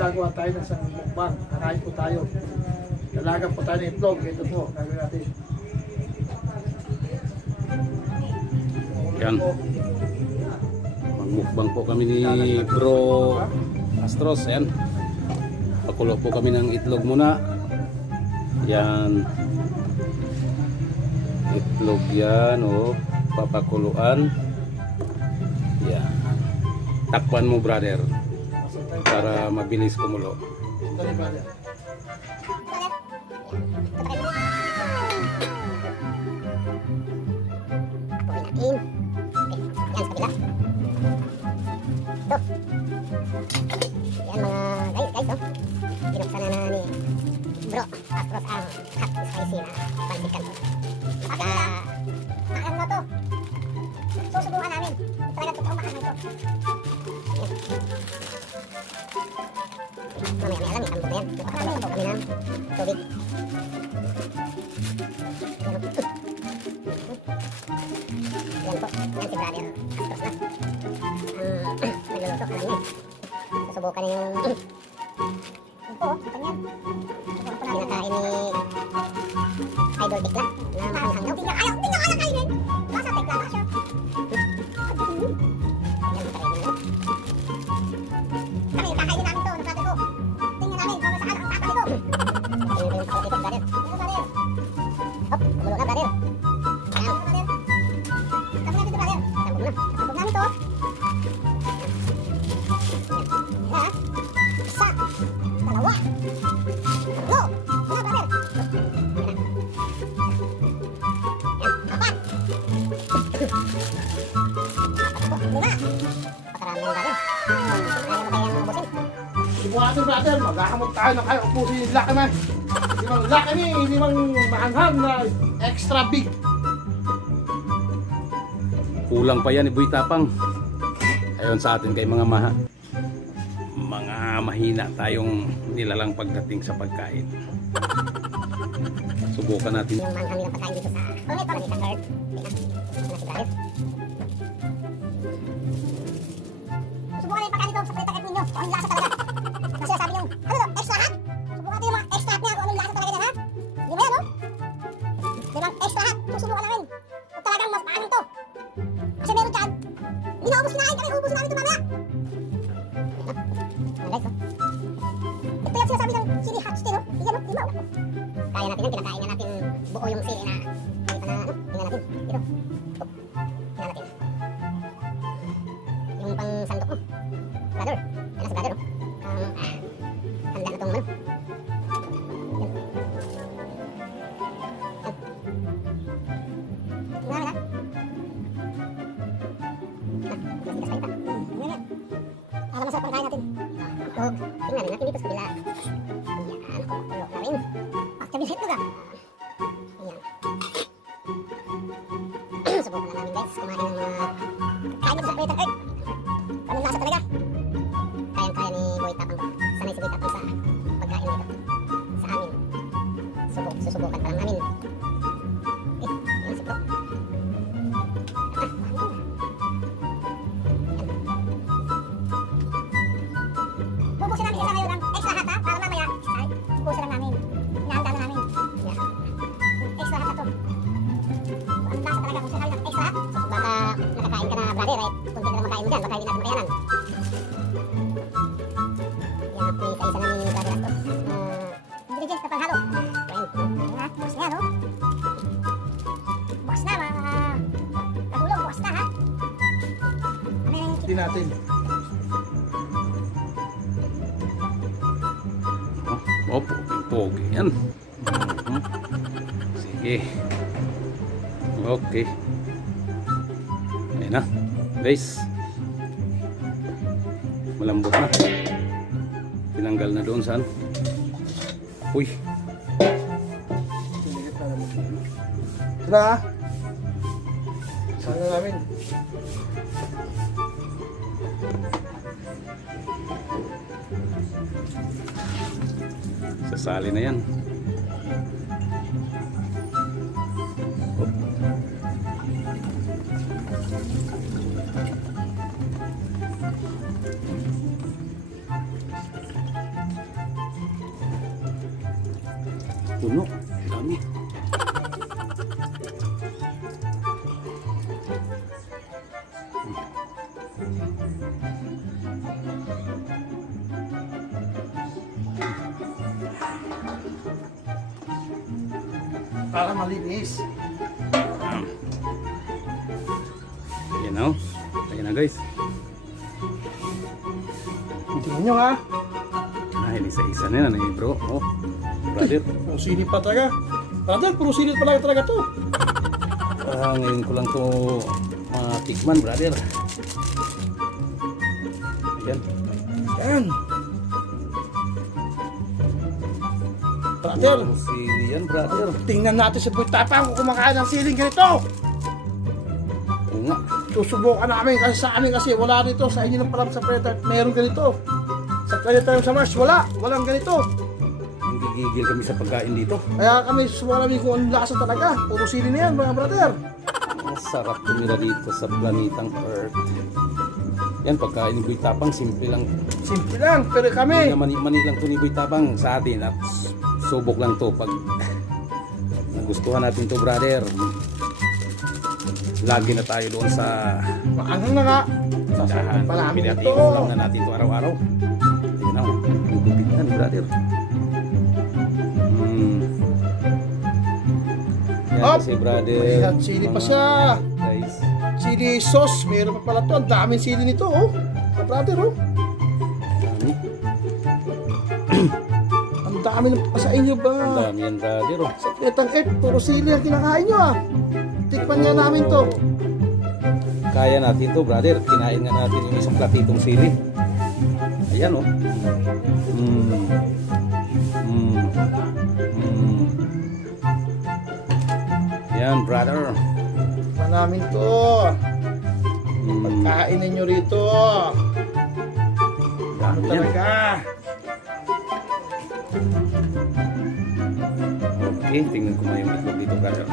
gagawa tayo ng isang mukbang. Kakain po tayo. Dalagan po tayo ng itlog. Ito po, gagawin natin. Yan. Magmukbang po kami ni Bro Astros. Yan. Pakulo po kami ng itlog muna. Yan. Itlog yan. Oh. Papakuluan. Yan. Takpan mo brother. Para mabilis kumulo. Oh. Bro Astros ang hot spicy na pancit canton. Baka, maano na to. Susubukan namin. Talaga totoong ito. Yan. Mamaya-maya lang, itambok na yan. Nagpapalabas po kami ng tubig. Yan, oh. Po, yan si brother Astros na. Ang nagluluto, alam niya. Susubukan niya yung... Ito niyan. Kinakain ni Idol Tikla na maanghang daw. Ayaw, hindi nga kaya kainin. Basta Tikla ba siya? Maghahamot tayo ng kayo. Upusin yung laki man. Hindi mang laki ni, hindi mang maanghang na extra big. Kulang pa yan, Iboy Tapang. Ayon sa atin kay mga maha. Mga mahina tayong nilalang pagdating sa pagkain. Subukan natin. yung manghang nilang pagkain dito sa Earth. Ito na. Ito na si Brian. Subukan na yung pagkain dito sa Preta kung anong lasa talaga. Kasi sinasabi nyo, ano Dito. Oh, tingnan natin. Yung pang sandok mo. Yan na si brother oh. Um, ah, handa na tong ano. Yan. Tingnan natin. Dito sa kabila. Yan. Kulo na rin. Ah, kabila itlog ah. Na namin guys. Kumain ng mga kain dito sa Creator Earth. Hindi natin. Oh, oh pogi yan. Sige. Okay. Ayan na. Guys. Malambot na. Tinanggal na doon saan. Uy. Ito na ha. Sana namin. Sasali na yan. Oop. Puno. Dami. Malinis. Ayan o. Ayan na guys. Tingnan nyo ha. Ah, isa-isa na yan eh bro. Oh, brother. Puro silid pa talaga. Brother, puro silid pa lang talaga to. Ah, ngayon ko lang to matikman brother. Ayan. Yan. Brother, Puro sili yan brother. tingnan natin sa Tapang kung kumakain ng siling ganito. Oo nga. Susubukan namin kasi sa amin kasi wala rito. Sa inyo lang pala sa Predator meron ganito. Sa Predator sa Mars wala. Walang ganito. Gigigil kami sa pagkain dito. Kaya kami susubukan namin kung anong lasa talaga. Puro sili na yan mga brother. Masarap tumira dito sa planetang Earth. Yan, pagkain ni Boy Tapang, simple lang. Simple lang. Pero kami, na mani-mani lang to ni Boy Tapang sa atin at subok lang to pag nagustuhan natin to brother. Lagi na tayo doon sa maanghang na nga. Pinati ito. ulam na natin to araw-araw. Ayun na, gugupit yan brother. Hmm. Yan Hop! kasi brother. Hot chili pa siya. Guys. Sili sauce. Meron pa pala to. Ang daming sili nito oh. Brother oh. Dami. Ang dami ng pa sa inyo ba? Ang dami yan brother. Oh. Sa Pretang F, puro sili ang kinakain nyo ah. Tikpan niya namin to. Kaya natin to, brother. Kinain nga natin yung isang platitong sili. Ayan, oh. Mm. Mm. Mm. Yan, brother. Tikpan namin to. Mm. Kainin nyo rito. Dami yan. Talaga. Okay, tingnan ko nga itlog dito, brother.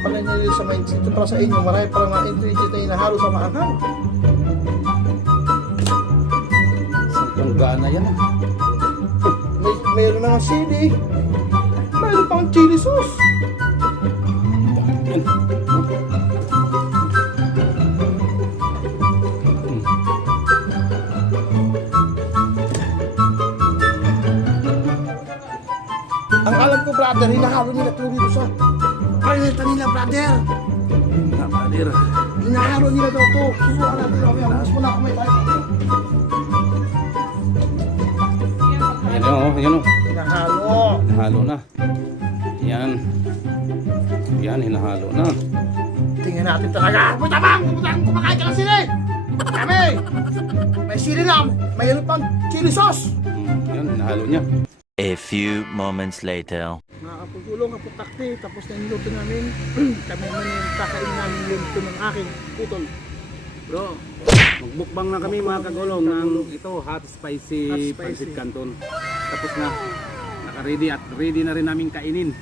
Dahil pala nyo sa mind, ito para sa inyo, marami pala mga ingredient na inahalo sa maanghang. Sampang gana yan, ah. May, mayroon na nga sili. Mayroon pang chili sauce. Ang alam ko, brother, hinahalo nila ito rito sa Parinita nila, brother. Nga, brother. Hinahalo nila daw ito. Susukan natin. Okay, mas muna kumay tayo. Ayan, oh, ayan, oh. Hinahalo. Hinahalo na. Yan. Yan, hinahalo na. Tingnan natin talaga. Pumunta bang! Kumakain ka ng sili! Kami! May sili lang. Mayroon pang chili sauce. Hmm, yan, hinahalo niya. A few moments later. Mga kapagulong, kaputakti, tapos na yung luto namin. Kami naman yung kakain namin yung luto ng aking putol. Bro, magbukbang na kami mga kagulong ng ito, hot spicy, Hot spicy. pancit canton. Tapos na, naka-ready at ready na rin namin kainin.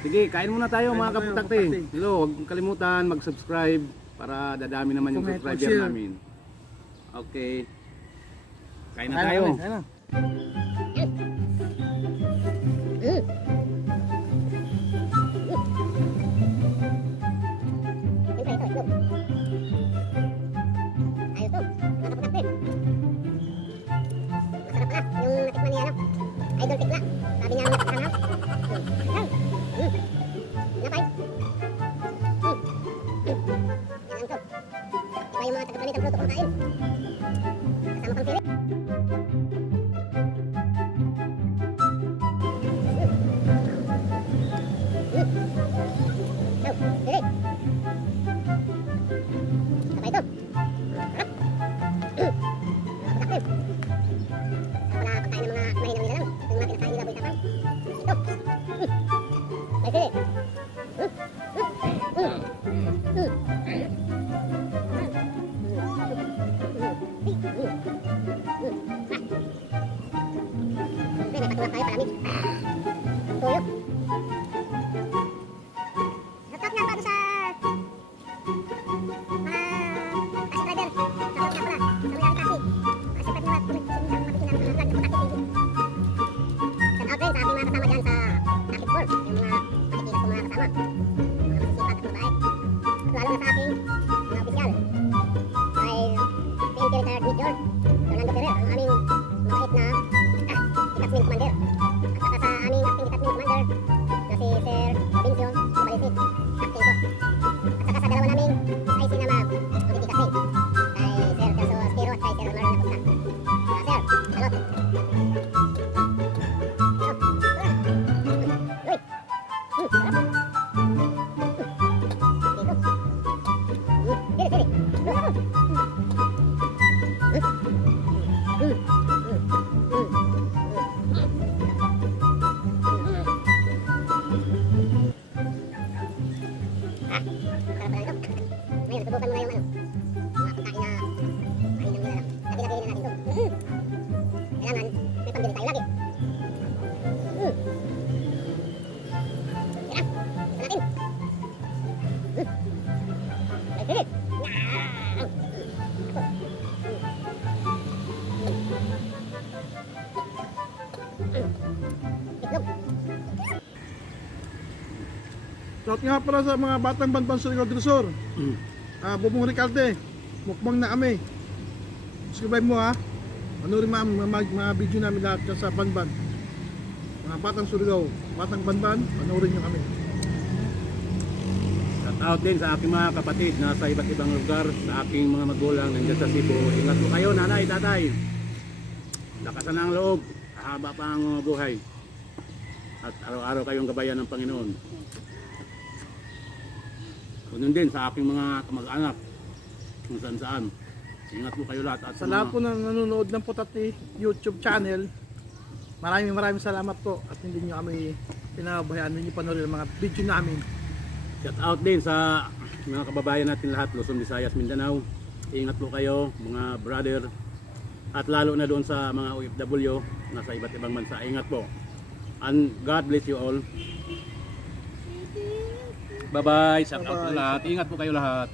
Sige, kain muna tayo Kain mga kaputakti. Hello, huwag kalimutan mag-subscribe para dadami naman yung subscriber namin. Okay. Kain na Kain tayo. namin, kain na. Idol tikla. Sabi niya, ano, ano, Hmm. Hmm. Napay. Hmm. Hmm. Yan lang to. Iba yung mga taga-planetang Pluto kumakain. Tapang. Ito. Mm. May Itlog. Shout nga pala sa mga batang banban sa Rio del Sur. Ah, Bubong Ricalde. Mukbang na kami. Subscribe mo ha. Ano rin mga, mga, mga video namin lahat sa banban. Mga batang Surigao, batang banban, panoorin nyo kami. Shout out din sa aking mga kapatid na sa iba't ibang lugar, sa aking mga magulang nandiyan sa Cebu. Ingat po kayo, nanay, tatay. Lakasan ang loob, haba pa ang uh, buhay. At araw-araw kayong gabayan ng Panginoon. Ganun din sa aking mga kamag-anak, kung saan saan. Ingat po kayo lahat. At Sa lahat po na nanonood ng Putati YouTube channel, maraming maraming salamat po at hindi nyo kami pinabayaan ninyo panoorin ang mga video namin. Shout out din sa mga kababayan natin lahat, Luzon, Visayas, Mindanao. Ingat po kayo, mga brother. At lalo na doon sa mga OFW na sa iba't ibang bansa. Ingat po. And God bless you all. Bye-bye. Shout out lahat. Ingat po kayo lahat.